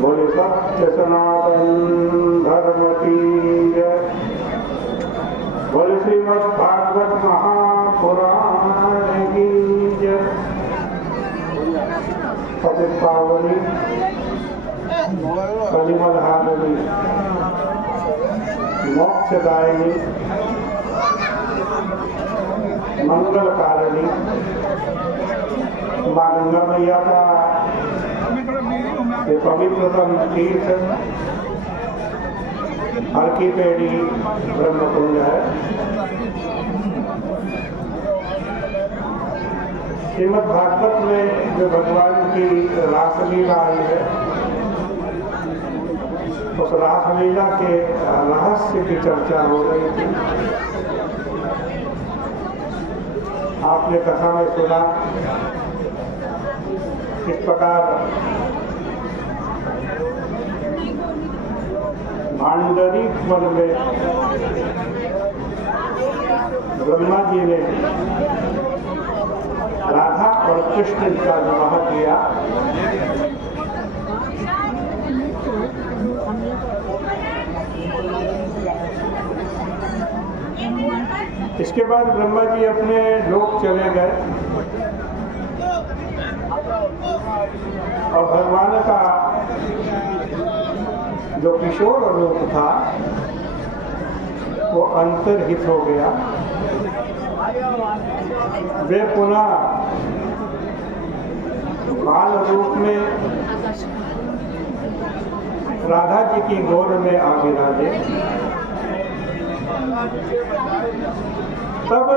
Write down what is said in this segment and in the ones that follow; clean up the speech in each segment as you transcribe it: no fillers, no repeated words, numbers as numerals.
बोले सत्य सनातन धर्म की जय। बोले श्रीमद् भागवत महापुराण की जय। पतित पावनी कलिमलहारिणी मोक्षदायिनी मंगलकारिणी मां गंगा मैया का ये पवित्रतम तीर्थ हर की पेड़ी ब्रह्मकुंड है। श्रीमद् भागवत में जो भगवान की रासलीला आई है, उस रासलीला के रहस्य की चर्चा हो रही थी। आपने कथा में सुना किस प्रकार मांडलिक वन में ब्रह्मा जी ने राधा और कृष्ण का विवाह किया। इसके बाद ब्रह्मा जी अपने लोक चले गए और भगवान का जो किशोर रूप था वो अंतर्हित हो गया। वे पुनः बाल रूप में राधा जी की गोद में आ विराजे। तब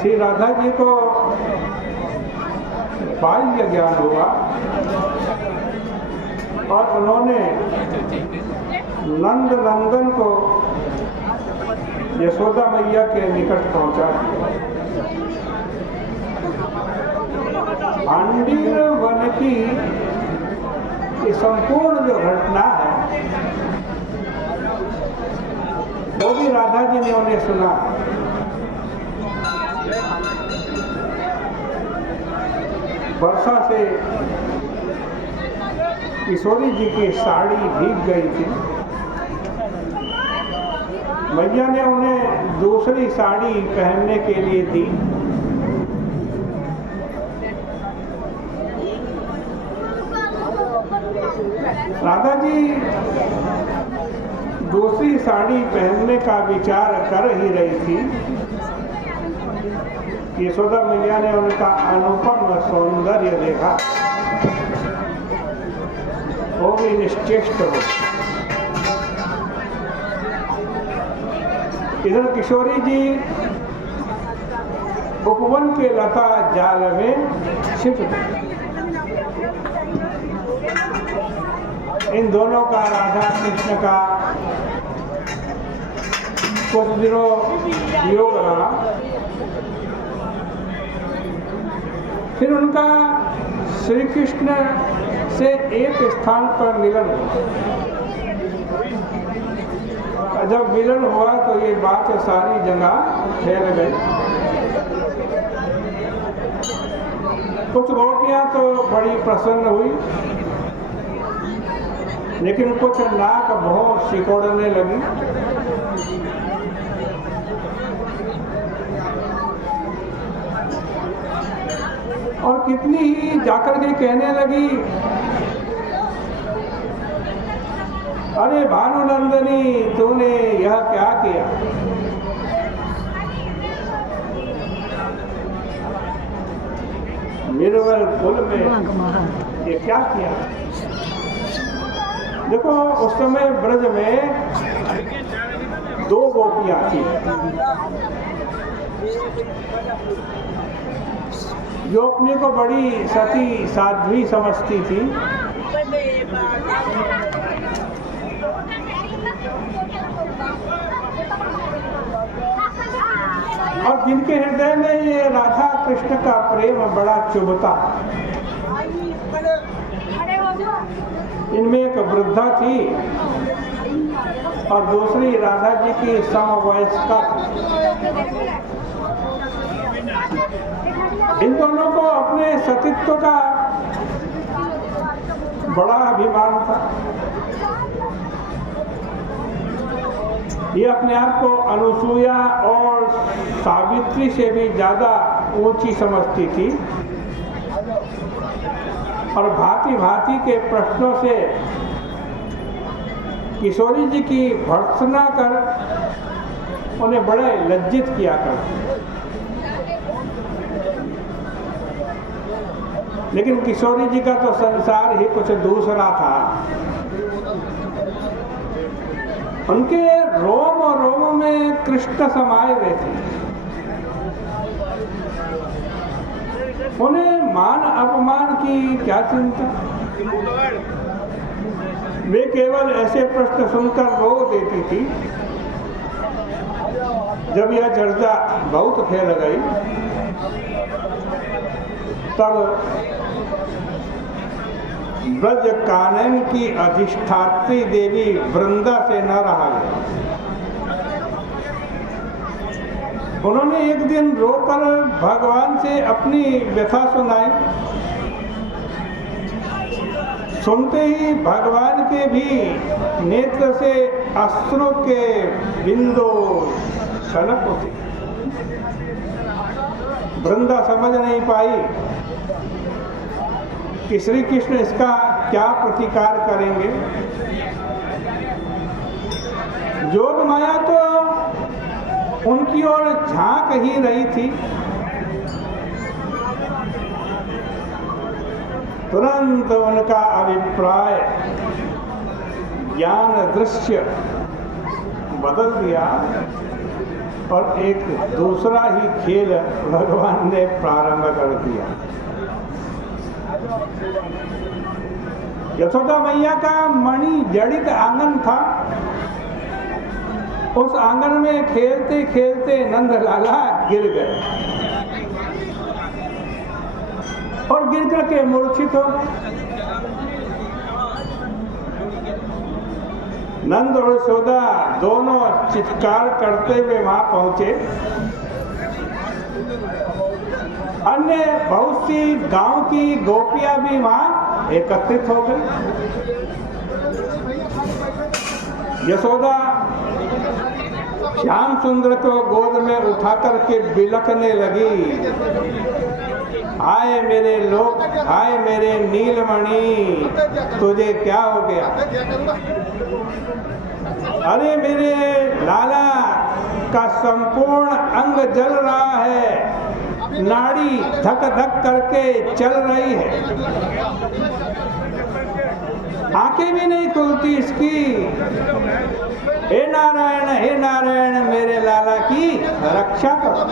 श्री राधा जी को बाल्य ज्ञान हुआ और उन्होंने नंद नंदन को यशोदा मैया के निकट पहुंचा दिया। भांडीर वन की ये संपूर्ण जो घटना है वो भी राधा जी ने उन्हें सुना। वर्षा से किशोरी जी की साड़ी भीग गई थी। मैया ने उन्हें दूसरी साड़ी पहनने के लिए दी। राधा जी दूसरी साड़ी पहनने का विचार कर ही रही थी। यशोदा मैया ने उनका अनुपम सौंदर्य देखा, वो भी निश्चेष्ट हो। इधर किशोरी जी उपवन के लता जाल में छिप गई। इन दोनों का राधा कृष्ण का कुछ दिनों योग रहा। फिर उनका श्री कृष्ण से एक स्थान पर मिलन हुआ। जब मिलन हुआ तो ये बात सारी जगह फैल गई। कुछ गोपियां तो बड़ी प्रसन्न हुई, लेकिन कुछ नाक बहुत सिकोड़ने लगी। और कितनी ही जाकर के कहने लगी, अरे भानुनंदनी तूने यह क्या किया? निर्मल कुल में ये क्या किया? देखो उस समय ब्रज में 2 गोपियां थी जो अपने को बड़ी सती साध्वी समझती थी। और जिनके हृदय में ये राधा कृष्ण का प्रेम बड़ा चुभता। इनमें एक वृद्धा थी और दूसरी राधा जी की समवयस्का थी। इन दोनों को अपने सतीत्व का बड़ा अभिमान था। ये अपने आप को अनुसूया और सावित्री से भी ज़्यादा ऊंची समझती थी और भांति भांति के प्रश्नों से किशोरी जी की भर्त्सना कर उन्हें बड़े लज्जित किया करती। लेकिन किशोरी जी का तो संसार ही कुछ दूसरा था। उनके रोम और रोम में कृष्ण समाये हुए थे। उन्हें मान अपमान की क्या चिंता। वे केवल ऐसे प्रश्न सुनकर रो देती थी। जब यह चर्चा बहुत फैल गई तब ब्रज कानन की अधिष्ठात्री देवी वृंदा से न रहा गया। उन्होंने एक दिन रोकर भगवान से अपनी व्यथा सुनाई। सुनते ही भगवान के भी नेत्र से अश्रु के बिंदु छलक उठे। वृंदा समझ नहीं पाई कि श्री कृष्ण इसका क्या प्रतिकार करेंगे। जोग माया तो उनकी ओर झांक ही रही थी। तुरंत उनका अभिप्राय ज्ञान दृश्य बदल दिया और एक दूसरा ही खेल भगवान ने प्रारंभ कर दिया। यशोदा मैया का मणि जड़ित आंगन था। उस आंगन में खेलते खेलते नंद लाला गिर गए और गिर करके मूर्छित हो। नंद और यशोदा दोनों चित्कार करते हुए वहां पहुंचे। अन्य बहुत सी गांव की गोपियां भी वहां एकत्रित हो गई। यशोदा श्याम सुंदर को गोद में उठा करके बिलखने लगी। हाय मेरे लोग, हाय मेरे नीलमणि, तुझे क्या हो गया? अरे मेरे लाला का संपूर्ण अंग जल रहा है, नाड़ी धक धक करके चल रही है, आंखें भी नहीं खुलती इसकी। हे नारायण मेरे लाला की रक्षा करो।